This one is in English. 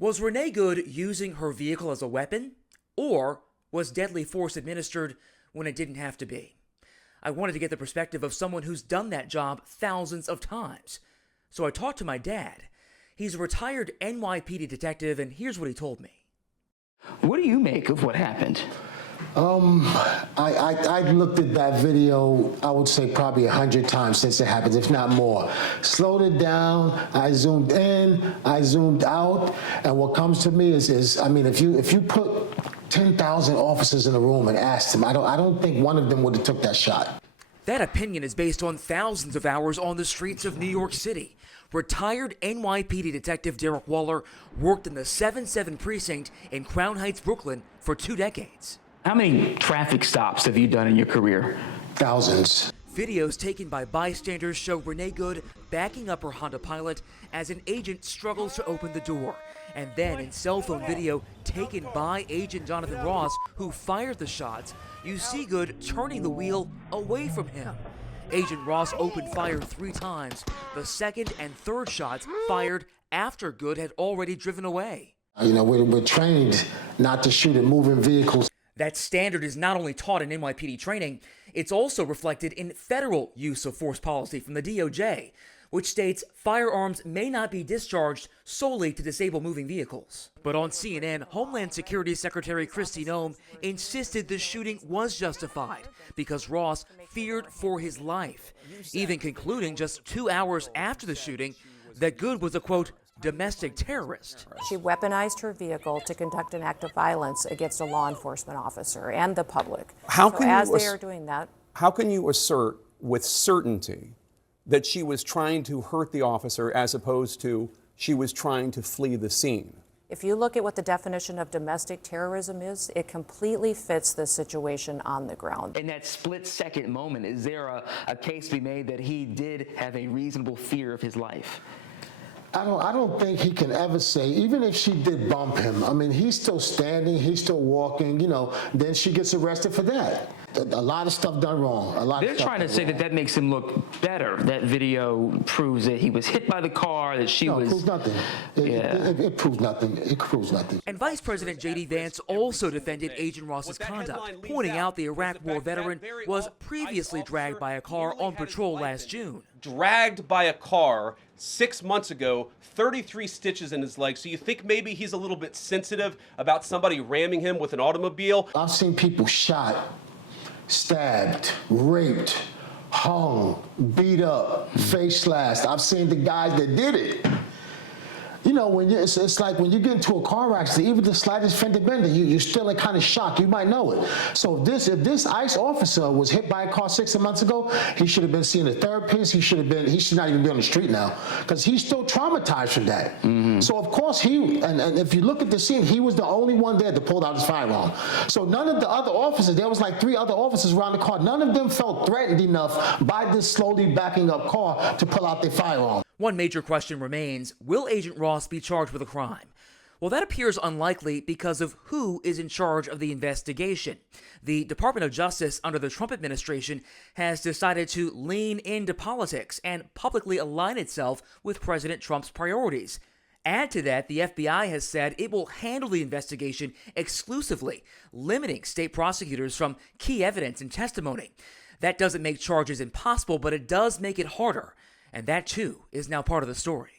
Was Renee Good using her vehicle as a weapon? Or was deadly force administered when it didn't have to be? I wanted to get the perspective of someone who's done that job thousands of times. So I talked to my dad. He's a retired NYPD detective, and here's what he told me. What do you make of what happened? I looked at that video, I would say probably 100 times since it happened, if not more. Slowed it down, I zoomed in, I zoomed out, and what comes to me is I mean, if you put 10,000 officers in a room and asked them, I don't think one of them would have took that shot. That opinion is based on thousands of hours on the streets of New York City. Retired NYPD detective Derick Waller worked in the 7-7 precinct in Crown Heights, Brooklyn for 2 decades. How many traffic stops have you done in your career? Thousands. Videos taken by bystanders show Renee Good backing up her Honda Pilot as an agent struggles to open the door. And then in cell phone video taken by Agent Jonathan Ross, who fired the shots, you see Good turning the wheel away from him. Agent Ross opened fire 3 times. The second and third shots fired after Good had already driven away. You know, we're trained not to shoot at moving vehicles. That standard is not only taught in NYPD training, it's also reflected in federal use of force policy from the DOJ, which states firearms may not be discharged solely to disable moving vehicles. But on CNN, Homeland Security Secretary Kristi Noem insisted the shooting was justified because Ross feared for his life, even concluding just 2 hours after the shooting that Good was a, quote, domestic terrorist. She weaponized her vehicle to conduct an act of violence against a law enforcement officer and the public. How can you assert with certainty that she was trying to hurt the officer as opposed to she was trying to flee the scene? If you look at what the definition of domestic terrorism is, it completely fits the situation on the ground. In that split-second moment, is there a case to be made that he did have a reasonable fear of his life? I don't think he can ever say, even if she did bump him, I mean, he's still standing, he's still walking, you know, then she gets arrested for that. A lot of stuff done wrong. They're trying to say that makes him look better. That video proves that he was hit by the car, that she was... No, it proves nothing. It proves nothing. It proves nothing. And Vice President J.D. Vance also defended Agent Ross's conduct, pointing out the Iraq War veteran was previously dragged by a car on patrol last June. Dragged by a car 6 months ago, 33 stitches in his leg. So you think maybe he's a little bit sensitive about somebody ramming him with an automobile? I've seen people shot, stabbed, raped, hung, beat up, face slashed. I've seen the guys that did it. You know, it's like when you get into a car accident, even the slightest fender bender, you're still in kind of shock. You might know it. So if this ICE officer was hit by a car 6 months ago, he should have been seeing a therapist. He should not even be on the street now because he's still traumatized from that. Mm-hmm. So of course and if you look at the scene, he was the only one there to pull out his firearm. So none of the other officers, there was like 3 other officers around the car, none of them felt threatened enough by this slowly backing up car to pull out their firearm. One major question remains, will Agent Ross be charged with a crime? Well, that appears unlikely because of who is in charge of the investigation. The Department of Justice under the Trump administration has decided to lean into politics and publicly align itself with President Trump's priorities. Add to that, the FBI has said it will handle the investigation exclusively, limiting state prosecutors from key evidence and testimony. That doesn't make charges impossible, but it does make it harder. And that, too, is now part of the story.